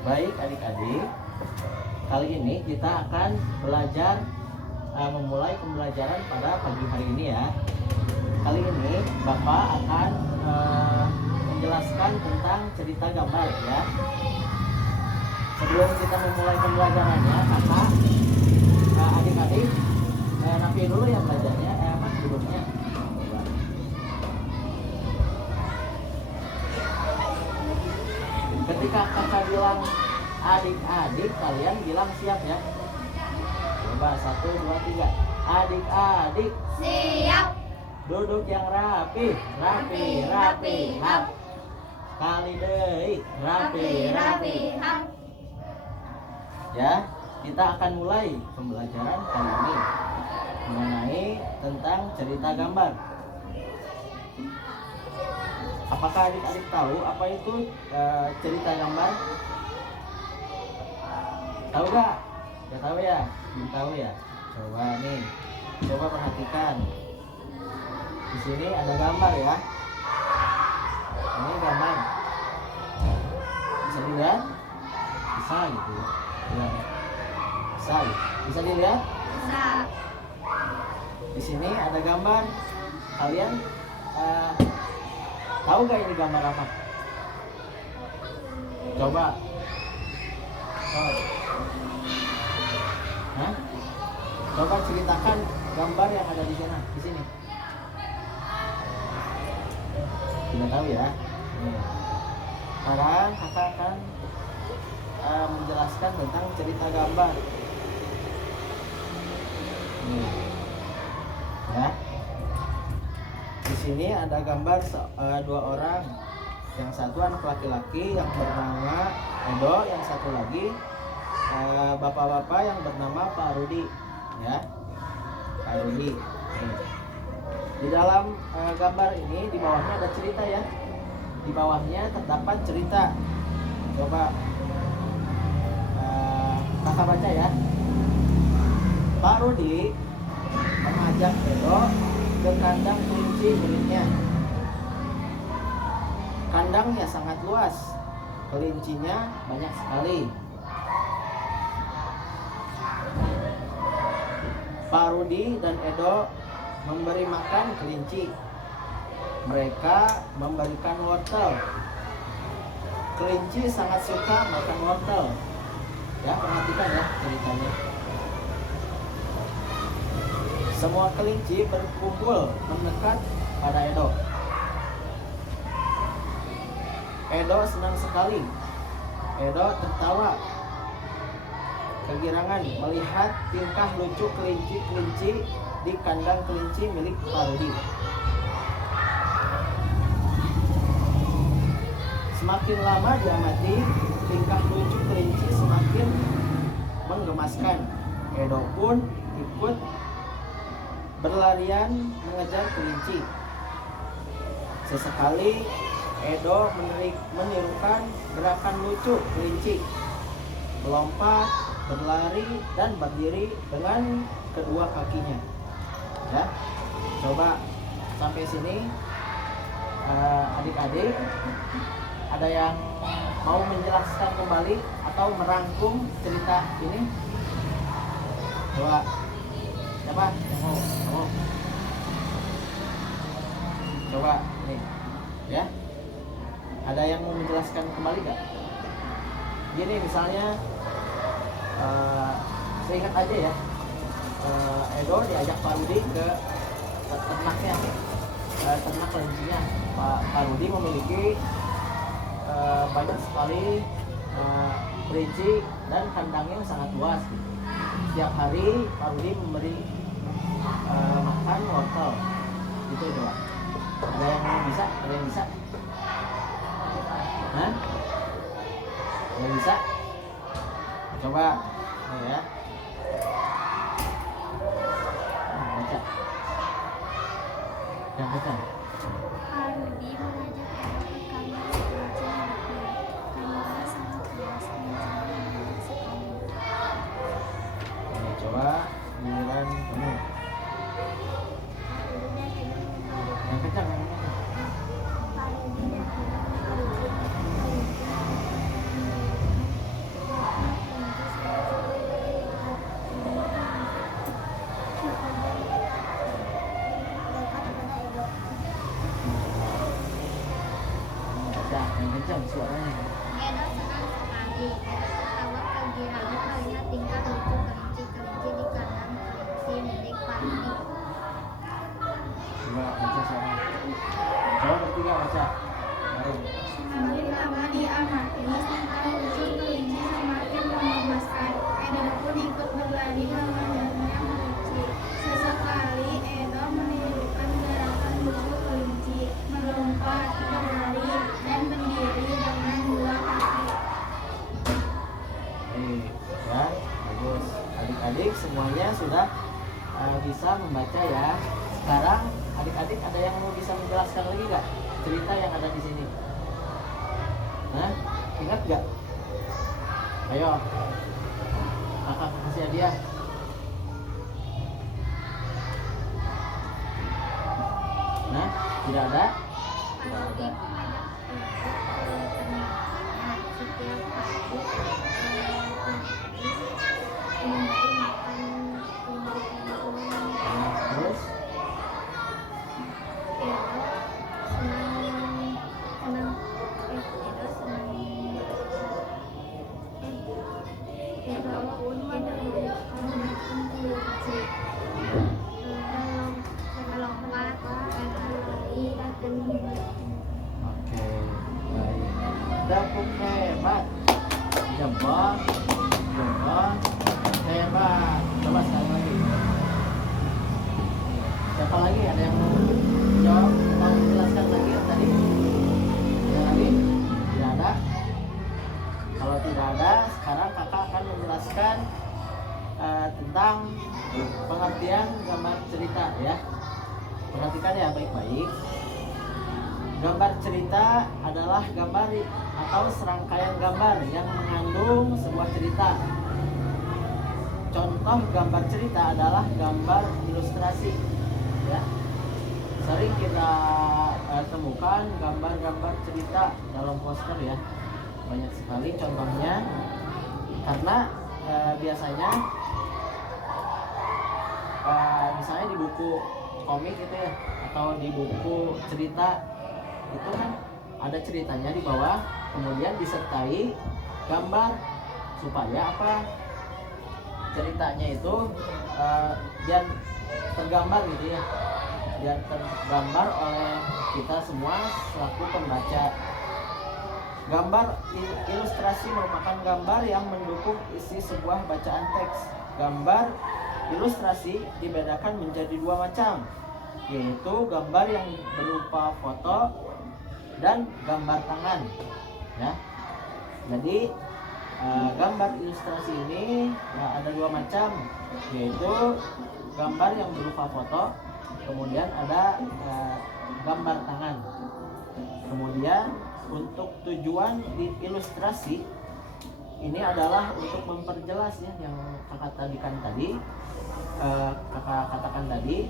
Baik adik-adik, kali ini kita akan belajar memulai pembelajaran pada pagi hari ini ya. Kali ini Bapak akan menjelaskan tentang cerita gambar ya. Sebelum kita memulai pembelajarannya, kakak, adik-adik, napi dulu ya belajarnya, mas duduknya. Ketika kakak bilang adik-adik, kalian bilang siap ya. Coba 1, 2, 3. Adik-adik siap. duduk yang rapi, rapi, hap. Kali deui, rapi, hap. Ya, kita akan mulai pembelajaran kali ini mengenai tentang cerita gambar. Apakah adik-adik tahu apa itu cerita gambar? Tahu gak? Gak tahu ya? Belum tahu ya? Coba nih, coba perhatikan. Di sini ada gambar ya. Ini gambar. Bisa dilihat? Bisa gitu ya. Ya. Bisa, bisa dilihat? Bisa. Di sini ada gambar. Kalian tahu gak ini gambar apa? Coba. Oh. Hah? Coba ceritakan gambar yang ada di sana, di sini. Tidak tahu ya. Sekarang kakak akan menjelaskan tentang cerita gambar. Ya. Di sini ada gambar dua orang. Yang satu anak laki-laki yang bernama Edo, yang satu lagi bapak-bapak yang bernama Pak Rudi. Ya, Pak Rudi. Di dalam gambar ini di bawahnya ada cerita ya. Di bawahnya terdapat cerita. Coba kakak baca ya. Pak Rudi mengajak Edo ke kandang kelinci miliknya. Kandangnya sangat luas, kelincinya banyak sekali. Pak Rudi dan Edo memberi makan kelinci. Mereka memberikan wortel. Kelinci sangat suka makan wortel. Ya, perhatikan ya ceritanya. Semua kelinci berkumpul mendekat pada Edo. Edo senang sekali. Edo tertawa kegirangan melihat tingkah lucu kelinci-kelinci di kandang kelinci milik Pak Rudi. Semakin lama diamati, tingkah lucu kelinci semakin menggemaskan. Edo pun ikut berlarian mengejar kelinci. Sesekali Edo menirukan gerakan lucu kelinci, melompat, berlari, dan berdiri dengan kedua kakinya. Ya, coba sampai sini adik-adik, ada yang mau menjelaskan kembali atau merangkum cerita ini? Coba, siapa yang mau? Kamu? Coba nih, ya. Ada yang mau menjelaskan kembali gak? Gini misalnya, seingat aja ya, Edo diajak Pak Rudi ke ternaknya, ternak kelincinya. Pak Rudi memiliki banyak sekali kelinci dan kandangnya sangat luas gitu. Setiap hari Pak Rudi memberi makan wortel gitu doang. Ada yang bisa? Ada yang bisa? Hah? Ada yang bisa? Coba nih ya. Baca. Yang baca. Pak Rudi mengajak Edo ke kandang kelinci miliknya. Kandangnya sangat luas, kelincinya banyak sekali. Coba giliran kamu. Kemudian Edo kencang suaranya. Edo senang sekali. Edo tertawa kegirangan melihat tingkah lucu kelinci-kelinci di kandang kelinci milik Pandi. Coba baca suara. Coba bertiga baca. Bareng. Semakin lama diamati, tingkah lucu kelinci semakin menggemaskan. Edo pun ikut berlari memandangnya melucu. Sesekali Edo menirukan gerakan lucu kelinci, melompat, berlari, dan berdiri dengan dua kaki. Ya, bagus. Adik-adik semuanya sudah bisa membaca ya. Sekarang adik-adik ada yang mau bisa menjelaskan lagi nggak cerita yang ada di sini? Nah, ingat nggak? Ayo, kakak kasih hadiah. Nah, tidak ada? Pandi mengajak Edo ke ternaknya. Setiap pagi, memberi makan kelinci-kelinci. Nah, terus? Edo senang senang Edo senang Edo pun menemukan makan kelinci, melompat, berlari, dan berdiri. Oke, baik. Dapur hebat. Jempol, jempol, hebat. Coba sekali lagi. Siapa lagi? Ada yang mau jawab? Mau menjelaskan lagi yang tadi? Ada lagi? Tidak ada? Kalau tidak ada, sekarang kakak akan menjelaskan tentang pengertian gambar cerita ya. Perhatikan ya baik-baik. Gambar cerita adalah gambar atau serangkaian gambar yang mengandung sebuah cerita. Contoh gambar cerita adalah gambar ilustrasi ya. Sering kita temukan gambar-gambar cerita dalam poster ya. Banyak sekali contohnya karena biasanya misalnya di buku komik gitu ya atau di buku cerita itu kan ada ceritanya di bawah, kemudian disertai gambar supaya apa, ceritanya itu biar tergambar gitu ya, biar tergambar oleh kita semua selaku pembaca. Gambar ilustrasi merupakan gambar yang mendukung isi sebuah bacaan teks. Gambar ilustrasi dibedakan menjadi dua macam, yaitu gambar yang berupa foto dan gambar tangan ya. Jadi gambar ilustrasi ini ada dua macam, yaitu gambar yang berupa foto, kemudian ada gambar tangan. Kemudian untuk tujuan di ilustrasi ini adalah untuk memperjelas ya, yang kakak katakan tadi,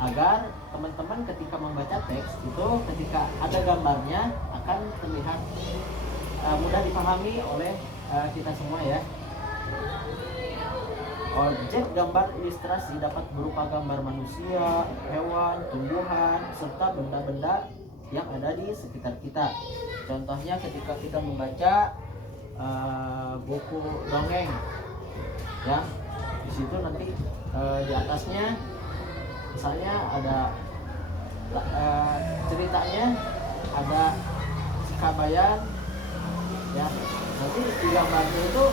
agar teman-teman ketika membaca teks itu ketika ada gambarnya akan terlihat mudah dipahami oleh kita semua ya. Objek gambar ilustrasi dapat berupa gambar manusia, hewan, tumbuhan, serta benda-benda yang ada di sekitar kita. Contohnya ketika kita membaca buku dongeng ya, di situ nanti di atasnya misalnya ada ceritanya, ada si Kabayan ya, nanti di gambarnya itu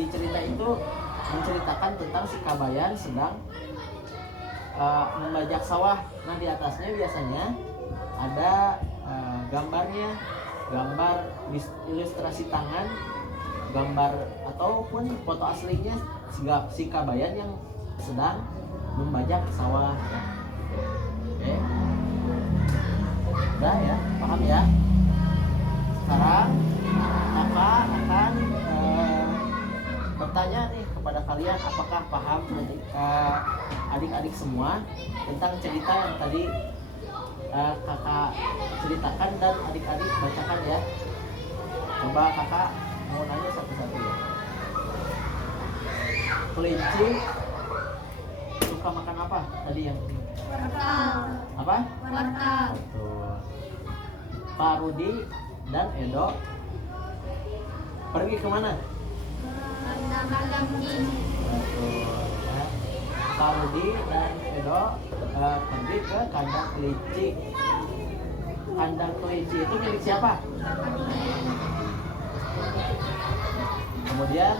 di cerita itu menceritakan tentang si Kabayan sedang membajak sawah. Nah di atasnya biasanya ada gambarnya, gambar ilustrasi tangan, gambar ataupun foto aslinya si Kabayan yang sedang membajak sawah ya. Oke, udah ya, paham ya. Sekarang kakak akan bertanya nih kepada kalian, apakah paham adik-adik semua tentang cerita yang tadi kakak ceritakan dan adik-adik bacakan ya. Coba kakak mau nanya satu-satu ya. Kelinci suka makan apa tadi yang Wortel. apa? Wortel. Betul. Pak Rudi dan Edo pergi kemana? Betul, ya. Pak Rudi dan Edo pergi ke kandang kelinci. Kandang kelinci itu milik siapa? Kemudian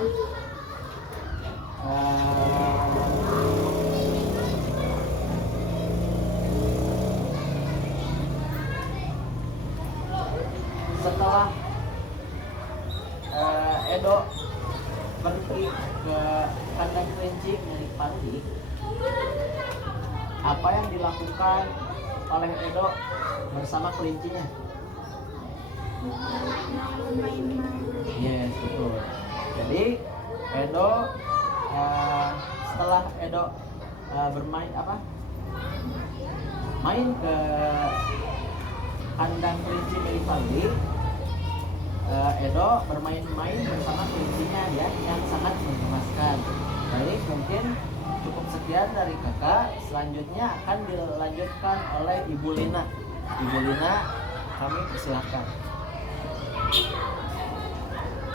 setelah Edo pergi ke kandang kelinci milik Pati, apa yang dilakukan oleh Edo bersama kelincinya? Yes, betul. Jadi Edo setelah Edo bermain main ke kandang kelinci milik Pati, Edo bermain-main bersama kelincinya ya, yang sangat menggemaskan. Baik, mungkin cukup sekian dari kakak. Selanjutnya akan dilanjutkan oleh Ibu Lina. Ibu Lina, kami persilahkan.